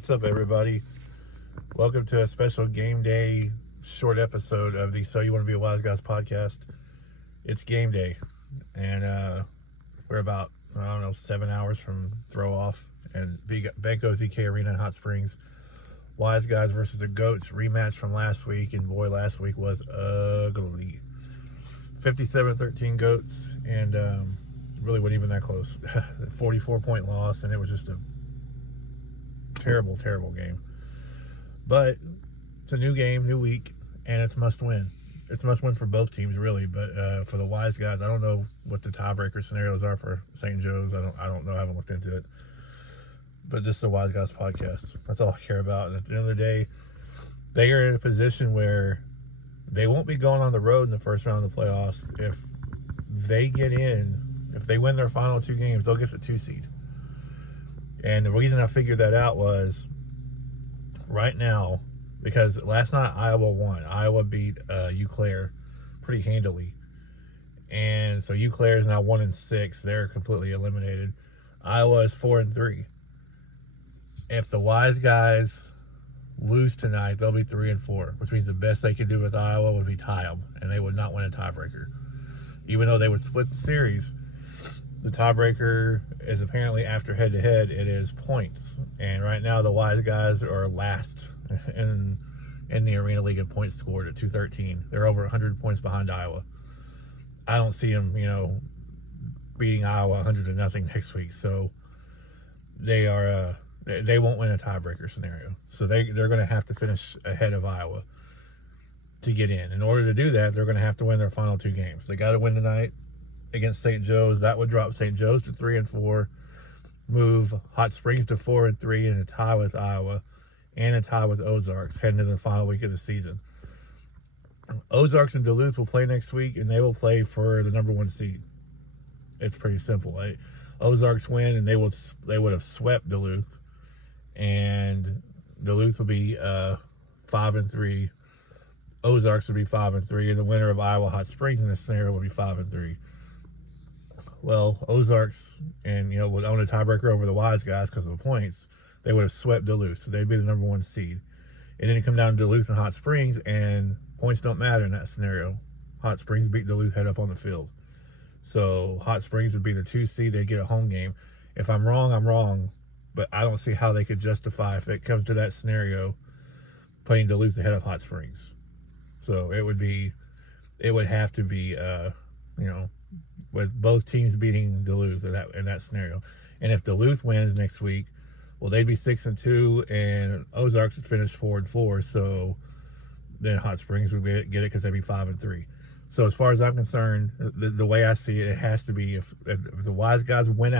What's up, everybody? Welcome to a special game day short episode of the So You Want to Be a Wise Guys podcast. It's game day, and we're about, 7 hours from throw off and Banco's EK Arena in Hot Springs. Wise Guys versus the Goats rematch from last week, and boy, last week was ugly. 57-13 Goats, and really wasn't even that close. 44-point loss, and it was just a terrible game. But it's a new game, new week, and it's must win. It's must win for both teams, really. But for the Wise Guys, I don't know what the tiebreaker scenarios are for St. Joe's. I don't know. I haven't looked into it. But this is the Wise Guys podcast. That's all I care about. And at the end of the day, they are in a position where they won't be going on the road in the first round of the playoffs. If they get in, if they win their final two games, they'll get the 2 seed. And the reason I figured that out was right now, because last night Iowa won. Iowa beat Eau Claire pretty handily. And so Eau Claire is now 1-6. They're completely eliminated. Iowa is 4-3. If the Wise Guys lose tonight, they'll be 3-4, which means the best they could do with Iowa would be tie them, and they would not win a tiebreaker. Even though they would split the series, the tiebreaker is apparently after head-to-head, it is points. And right now, the Wise Guys are last in the Arena League in points scored at 213. They're over 100 points behind Iowa. I don't see them, beating Iowa 100-0 next week. So they are they won't win a tiebreaker scenario. So they're going to have to finish ahead of Iowa to get in. In order to do that, they're going to have to win their final 2 games. They got to win tonight against St. Joe's. That would drop St. Joe's to 3-4, move Hot Springs to 4-3, and a tie with Iowa, and a tie with Ozarks heading into the final week of the season. Ozarks and Duluth will play next week, and they will play for the number 1 seed. It's pretty simple. Ozarks win, and they would have swept Duluth, and Duluth will be 5-3. Ozarks would be 5-3, and the winner of Iowa Hot Springs in this scenario would be 5-3. Well, Ozarks would own a tiebreaker over the Wise Guys because of the points. They would have swept Duluth, so they'd be the number 1 seed. And then it come down to Duluth and Hot Springs, and points don't matter in that scenario. Hot Springs beat Duluth head up on the field. So Hot Springs would be the 2 seed. They'd get a home game. If I'm wrong, I'm wrong. But I don't see how they could justify, if it comes to that scenario, putting Duluth ahead of Hot Springs. So it would have to be, with both teams beating Duluth in that scenario. And if Duluth wins next week, well, they'd be 6-2, and Ozarks would finish 4-4. So then Hot Springs would get it because they'd be 5-3. So as far as I'm concerned, the way I see it, it has to be if the Wise Guys win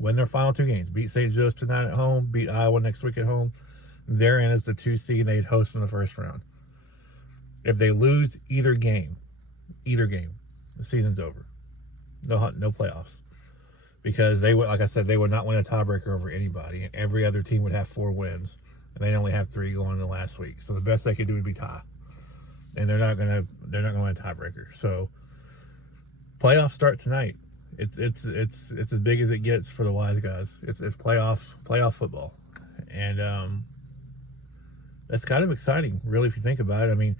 their final 2 games, beat St. Joe's tonight at home, beat Iowa next week at home, they're in as the 2 seed. They'd host in the first round. If they lose either game, the season's over. No playoffs. Because they would, like I said, they would not win a tiebreaker over anybody. And every other team would have 4 wins. And they'd only have 3 going in the last week. So the best they could do would be tie. And they're not gonna win a tiebreaker. So playoffs start tonight. It's as big as it gets for the Wise Guys. It's playoff football. And that's kind of exciting, really, if you think about it. I mean,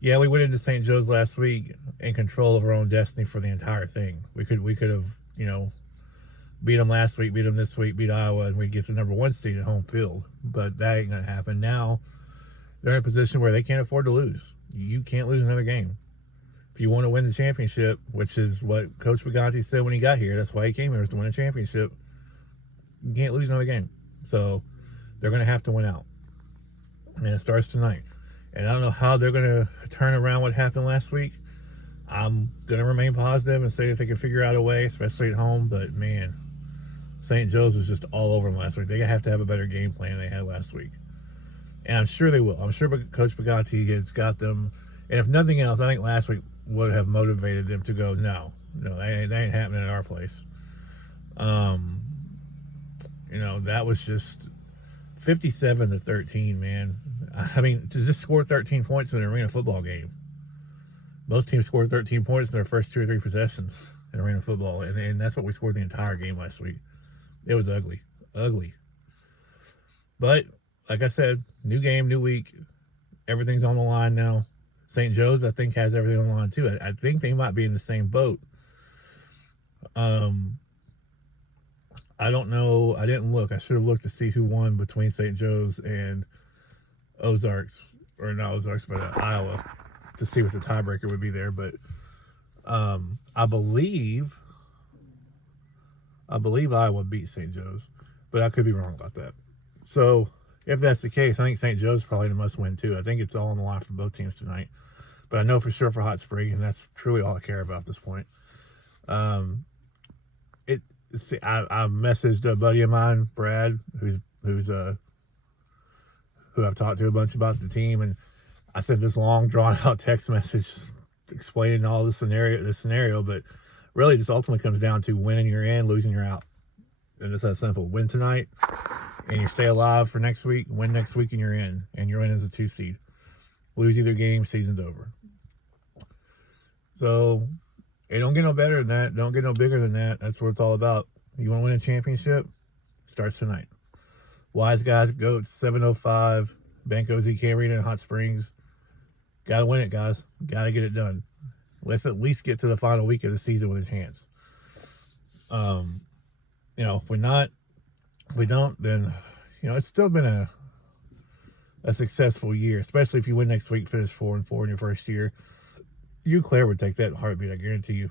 yeah, we went into St. Joe's last week in control of our own destiny for the entire thing. We could have, beat them last week, beat them this week, beat Iowa, and we'd get the number 1 seed at home field. But that ain't going to happen. Now, they're in a position where they can't afford to lose. You can't lose another game. If you want to win the championship, which is what Coach Pregame said when he got here, that's why he came here, was to win a championship, you can't lose another game. So they're going to have to win out. And it starts tonight. And I don't know how they're going to turn around what happened last week. I'm going to remain positive and say if they can figure out a way, especially at home. But, man, St. Joe's was just all over them last week. They have to have a better game plan than they had last week. And I'm sure they will. I'm sure Coach Pregame has got them. And if nothing else, I think last week would have motivated them to go, no, that ain't happening at our place. That was just 57-13, man. I mean, to just score 13 points in an arena football game. Most teams scored 13 points in their first 2 or 3 possessions in arena football, and that's what we scored the entire game last week. It was ugly. But like I said, new game, new week. Everything's on the line now. St. Joe's, I think, has everything on the line too. I think they might be in the same boat. I don't know. I didn't look. I should have looked to see who won between St. Joe's and Ozarks, or not Ozarks, but Iowa, to see what the tiebreaker would be there. But I believe Iowa beat St. Joe's, but I could be wrong about that. So if that's the case, I think St. Joe's probably a must-win too. I think it's all on the line for both teams tonight. But I know for sure for Hot Springs, and that's truly all I care about at this point. I messaged a buddy of mine, Brad, who I've talked to a bunch about the team, and I sent this long drawn out text message explaining all the scenario, but really this ultimately comes down to winning you're in, losing you're out. And it's that simple. Win tonight and you stay alive for next week, win next week and you're in as a 2 seed. Lose either game, season's over. So it don't get no better than that. Don't get no bigger than that. That's what it's all about. You want to win a championship? Starts tonight. Wise Guys, Goats, 7:05, Bank OZK Arena in Hot Springs. Got to win it, guys. Got to get it done. Let's at least get to the final week of the season with a chance. If we don't, then, it's still been a successful year, especially if you win next week, finish 4-4 in your first year. Eau Claire would take that in a heartbeat, I guarantee you.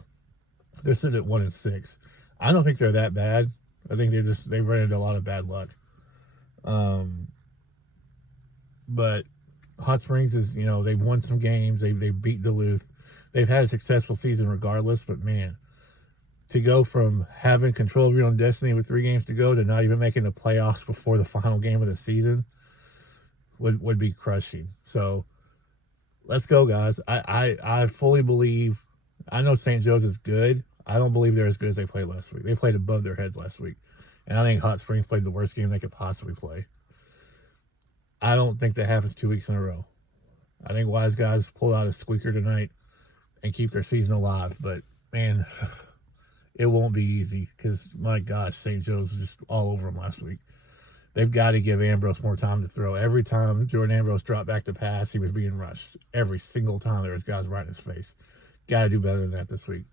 They're sitting at 1-6. I don't think they're that bad. I think they've run into a lot of bad luck. But Hot Springs is, they've won some games. They beat Duluth. They've had a successful season regardless, but man, to go from having control of your own destiny with 3 games to go to not even making the playoffs before the final game of the season would be crushing. So let's go, guys. I fully believe. I know St. Joe's is good. I don't believe they're as good as they played last week. They played above their heads last week. And I think Hot Springs played the worst game they could possibly play. I don't think that happens 2 weeks in a row. I think Wise Guys pull out a squeaker tonight and keep their season alive. But, man, it won't be easy because, my gosh, St. Joe's was just all over them last week. They've got to give Ambrose more time to throw. Every time Jordan Ambrose dropped back to pass, he was being rushed. Every single time there was guys right in his face. Got to do better than that this week.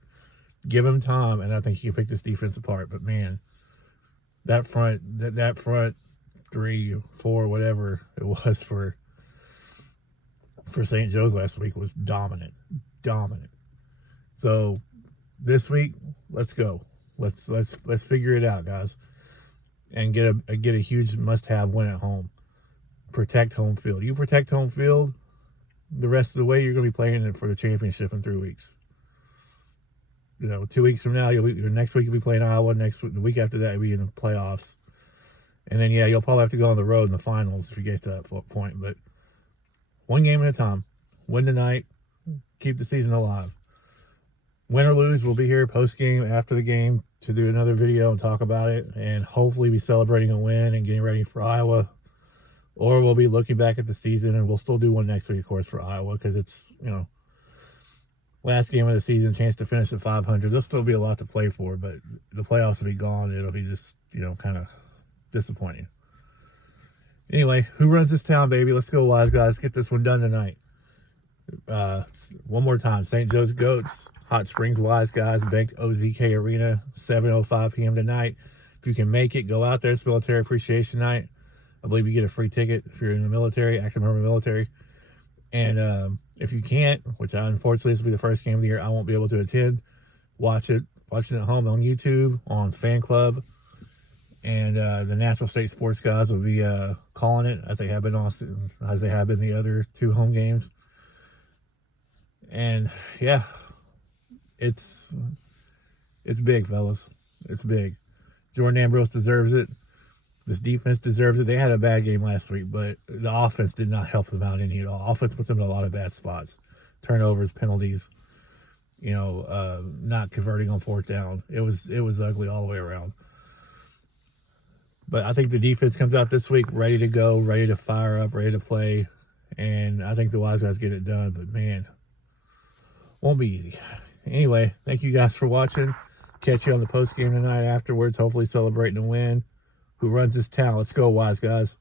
Give him time, and I think he can pick this defense apart. But, man, that front 3, 4, whatever it was for St. Joe's last week was dominant. So this week, let's go. Let's figure it out, guys, and get a huge must-have win at home. Protect home field. You protect home field, the rest of the way you're going to be playing it for the championship in 3 weeks. 2 weeks from now, next week you'll be playing Iowa. The week after that, you'll be in the playoffs. And then, you'll probably have to go on the road in the finals if you get to that point. But one game at a time. Win tonight. Keep the season alive. Win or lose, we'll be here post-game, after the game, to do another video and talk about it. And hopefully be celebrating a win and getting ready for Iowa. Or we'll be looking back at the season, and we'll still do one next week, of course, for Iowa. Because it's, last game of the season, chance to finish at 500. There'll still be a lot to play for, but the playoffs will be gone. It'll be just, kind of disappointing. Anyway, who runs this town, baby? Let's go, Wise Guys. Get this one done tonight. One more time. St. Joe's Goats, Hot Springs Wise Guys, Bank OZK Arena, 7:05 p.m. tonight. If you can make it, go out there. It's Military Appreciation Night. I believe you get a free ticket if you're in the military, active member of the military. And if you can't, which unfortunately this will be the first game of the year I won't be able to attend, watch it at home on YouTube, on Fan Club. And the Natural State Sports guys will be calling it as they have been the other 2 home games. And yeah, it's big, fellas. It's big. Jordan Ambrose deserves it. This defense deserves it. They had a bad game last week, but the offense did not help them out any at all. Offense puts them in a lot of bad spots. Turnovers, penalties, not converting on 4th down. It was ugly all the way around. But I think the defense comes out this week ready to go, ready to fire up, ready to play. And I think the Wise Guys get it done. But, man, won't be easy. Anyway, thank you guys for watching. Catch you on the post game tonight afterwards, hopefully celebrating a win. Who runs this town? Let's go, Wise Guys.